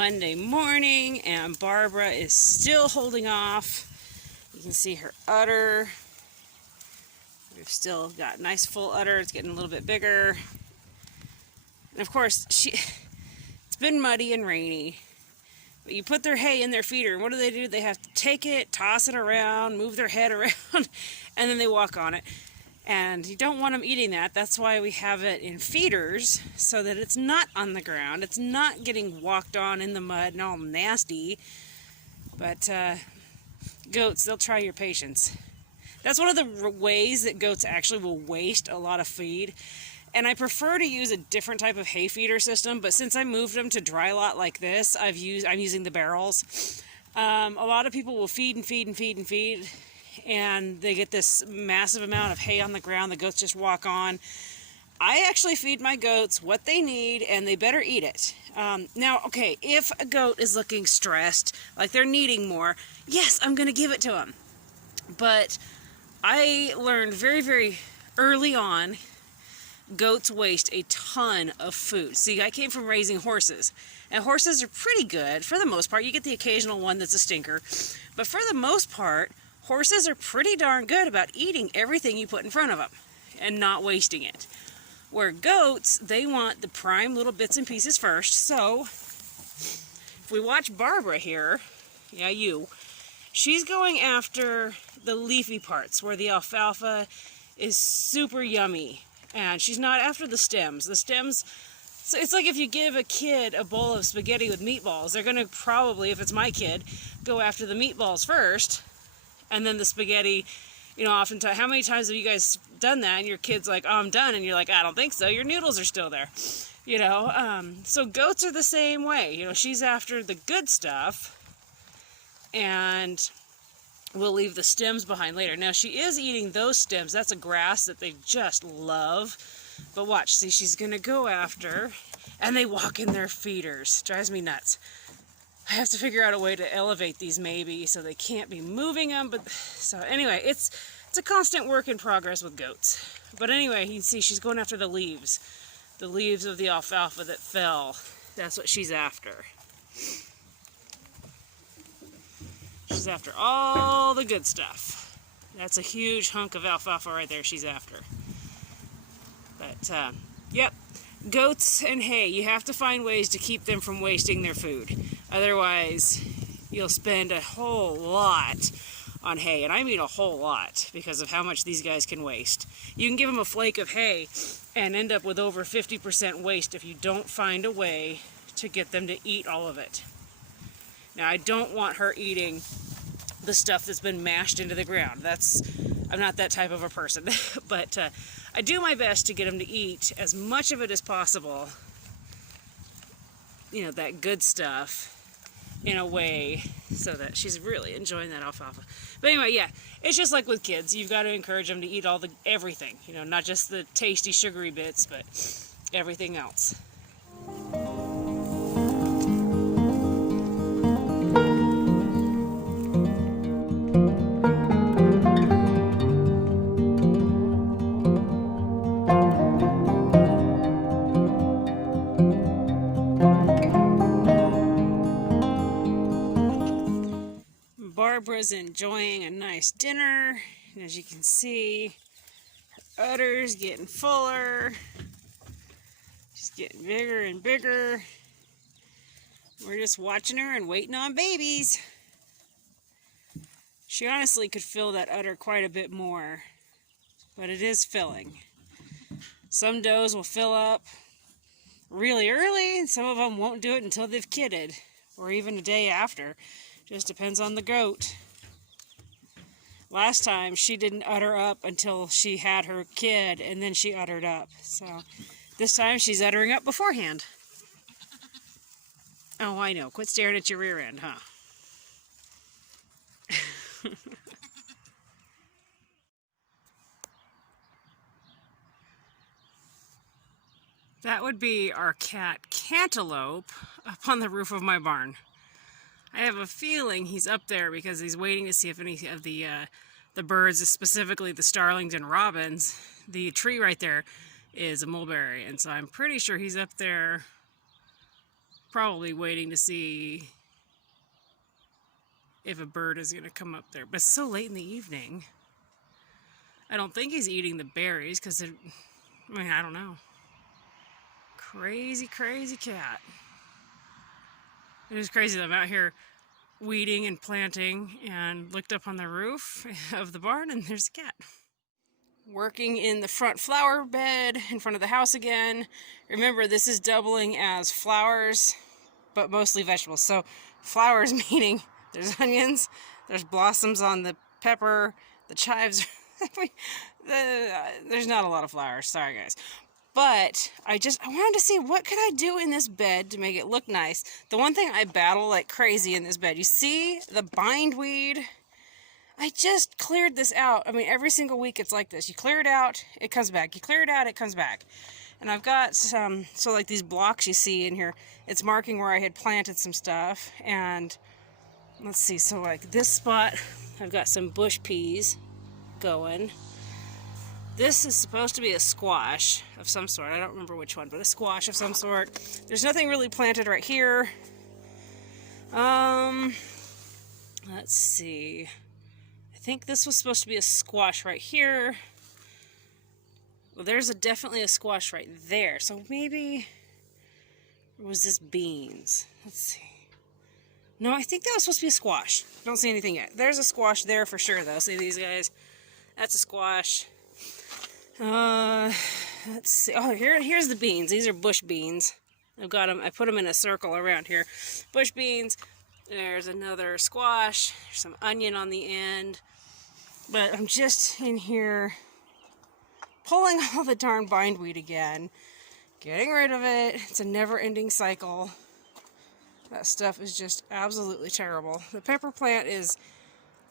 Monday morning and Barbara is still holding off. You can see her udder. We've still got nice full udder. It's getting a little bit bigger. And of course, it's been muddy and rainy. But you put their hay in their feeder, and what do? They have to take it, toss it around, move their head around, and then they walk on it. And you don't want them eating that. That's why we have it in feeders, so that it's not on the ground. It's not getting walked on in the mud and all nasty. But goats, they'll try your patience. That's one of the ways that goats actually will waste a lot of feed. And I prefer to use a different type of hay feeder system, but since I moved them to dry lot like this, I'm using the barrels. A lot of people will feed and feed and feed and feed, and they get this massive amount of hay on the ground the goats just walk on. I actually feed my goats what they need, and they better eat it. Now, okay, if a goat is looking stressed, like they're needing more, yes, I'm going to give it to them. But I learned very, very early on, goats waste a ton of food. See, I came from raising horses, and horses are pretty good for the most part. You get the occasional one that's a stinker, but for the most part, horses are pretty darn good about eating everything you put in front of them and not wasting it. Where goats, they want the prime little bits and pieces first. So if we watch Barbara here, she's going after the leafy parts where the alfalfa is super yummy. And she's not after the stems. The stems, so it's like if you give a kid a bowl of spaghetti with meatballs, they're going to probably, if it's my kid, go after the meatballs first, and then the spaghetti. You know, oftentimes, how many times have you guys done that, and your kid's like, oh, I'm done, and you're like, I don't think so, your noodles are still there. You know, so goats are the same way. You know, she's after the good stuff, and we'll leave the stems behind later. Now, she is eating those stems. That's a grass that they just love. But watch, see, she's going to go after, and they walk in their feeders. Drives me nuts. I have to figure out a way to elevate these maybe so they can't be moving them. But so anyway, it's a constant work in progress with goats. But anyway, you can see she's going after the leaves of the alfalfa that fell. That's what she's after. She's after all the good stuff. That's a huge hunk of alfalfa right there she's after. But, yep, goats and hay, you have to find ways to keep them from wasting their food. Otherwise, you'll spend a whole lot on hay, and I mean a whole lot because of how much these guys can waste. You can give them a flake of hay and end up with over 50% waste if you don't find a way to get them to eat all of it. Now, I don't want her eating the stuff that's been mashed into the ground. I'm not that type of a person. But I do my best to get them to eat as much of it as possible. You know, that good stuff in a way so that she's really enjoying that alfalfa. But anyway, yeah, it's just like with kids. You've got to encourage them to eat everything. You know, not just the tasty, sugary bits, but everything else. Barbara's enjoying a nice dinner, and as you can see, her udder's getting fuller. She's getting bigger and bigger. We're just watching her and waiting on babies. She honestly could fill that udder quite a bit more, but it is filling. Some does will fill up really early, and some of them won't do it until they've kidded, or even a day after. Just depends on the goat. Last time she didn't udder up until she had her kid, and then she uddered up. So this time she's uddering up beforehand. Oh, I know. Quit staring at your rear end, huh? That would be our cat Cantaloupe up on the roof of my barn. I have a feeling he's up there because he's waiting to see if any of the birds, specifically the starlings and robins, the tree right there is a mulberry, and so I'm pretty sure he's up there Probably waiting to see if a bird is going to come up there. But it's so late in the evening. I don't think he's eating the berries because I don't know. Crazy, crazy cat. It is crazy that I'm out here weeding and planting and looked up on the roof of the barn and there's a cat. Working in the front flower bed in front of the house again. Remember, this is doubling as flowers, but mostly vegetables. So flowers meaning there's onions, there's blossoms on the pepper, the chives. There's not a lot of flowers, sorry guys. But I wanted to see what could I do in this bed to make it look nice. The one thing I battle like crazy in this bed, you see the bindweed? I just cleared this out. I mean, every single week it's like this. You clear it out, it comes back. You clear it out, it comes back. And I've got some, so like these blocks you see in here, it's marking where I had planted some stuff. And let's see, so like this spot, I've got some bush peas going. This is supposed to be a squash of some sort. I don't remember which one, but a squash of some sort. There's nothing really planted right here. Let's see. I think this was supposed to be a squash right here. Well, there's definitely a squash right there. So maybe, or was this beans? Let's see. No, I think that was supposed to be a squash. I don't see anything yet. There's a squash there for sure, though. See these guys? That's a squash. Let's see. Oh, here's the beans. These are bush beans. I've got them. I put them in a circle around here. Bush beans. There's another squash. There's some onion on the end. But I'm just in here pulling all the darn bindweed again. Getting rid of it. It's a never-ending cycle. That stuff is just absolutely terrible. The pepper plant is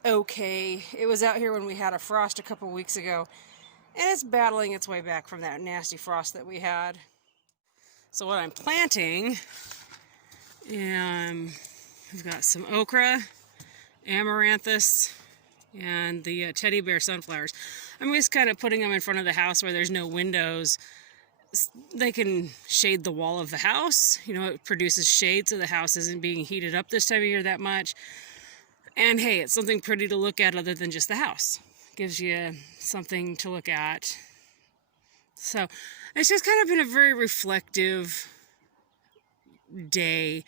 okay. It was out here when we had a frost a couple weeks ago. And it's battling its way back from that nasty frost that we had. So what I'm planting, I've got some okra, amaranthus, and the teddy bear sunflowers. I'm just kind of putting them in front of the house where there's no windows. They can shade the wall of the house. You know, it produces shade so the house isn't being heated up this time of year that much. And hey, it's something pretty to look at other than just the house. Gives you something to look at. So it's just kind of been a very reflective day.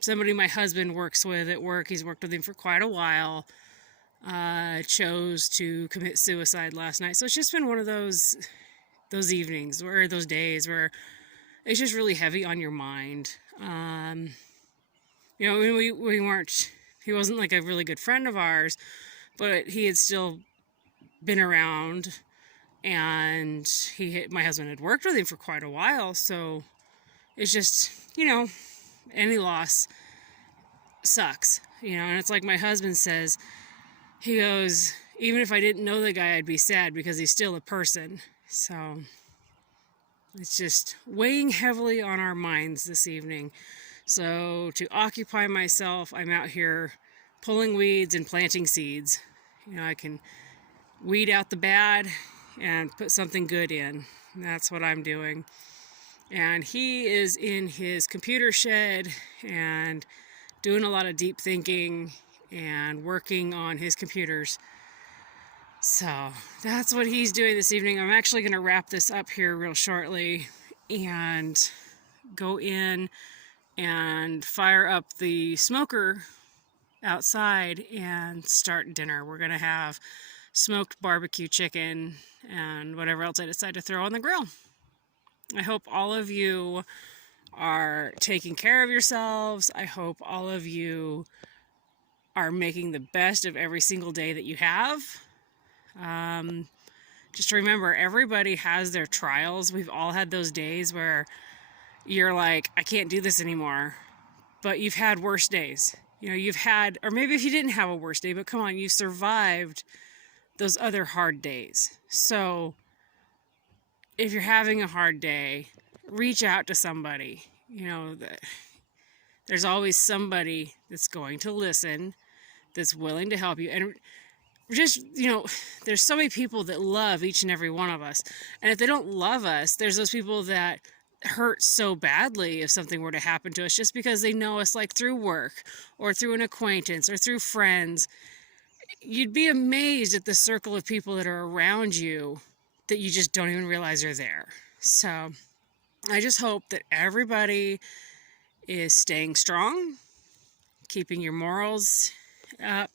Somebody my husband works with at work, he's worked with him for quite a while, chose to commit suicide last night. So it's just been one of those evenings or those days where it's just really heavy on your mind. You know, we weren't, he wasn't like a really good friend of ours, but he had still been around, and my husband had worked with him for quite a while. So it's just, you know, any loss sucks, you know. And it's like my husband says, he goes, even if I didn't know the guy, I'd be sad because he's still a person. So it's just weighing heavily on our minds this evening. So to occupy myself, I'm out here pulling weeds and planting seeds. You know, I can weed out the bad and put something good in. That's what I'm doing. And he is in his computer shed and doing a lot of deep thinking and working on his computers. So that's what he's doing this evening. I'm actually going to wrap this up here real shortly and go in and fire up the smoker outside and start dinner. We're going to have smoked barbecue chicken and whatever else I decide to throw on the grill. I hope all of you are taking care of yourselves. I hope all of you are making the best of every single day that you have. Just remember, everybody has their trials. We've all had those days where you're like, I can't do this anymore. But you've had worse days. You know, you've had, or maybe if you didn't have a worse day, but come on, you survived those other hard days. So if you're having a hard day, reach out to somebody. You know, there's always somebody that's going to listen, that's willing to help you. And just, you know, there's so many people that love each and every one of us. And if they don't love us, there's those people that hurt so badly if something were to happen to us, just because they know us like through work or through an acquaintance or through friends. You'd be amazed at the circle of people that are around you that you just don't even realize are there. So I just hope that everybody is staying strong, keeping your morals up,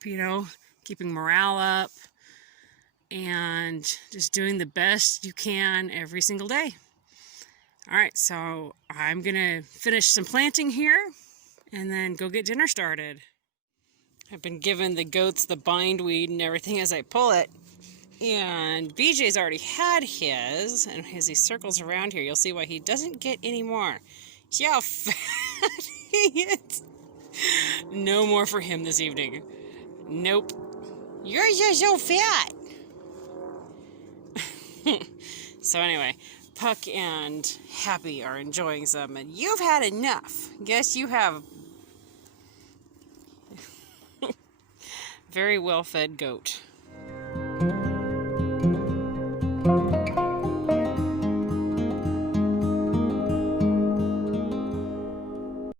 keeping morale up, and just doing the best you can every single day. All right, so I'm gonna finish some planting here and then go get dinner started. I've been giving the goats the bindweed and everything as I pull it, and BJ's already had his, and as he circles around here, you'll see why he doesn't get any more. See how fat he is? No more for him this evening. Nope. You're just so fat. So anyway, Puck and Happy are enjoying some, and you've had enough. Guess you have. Very well-fed goat.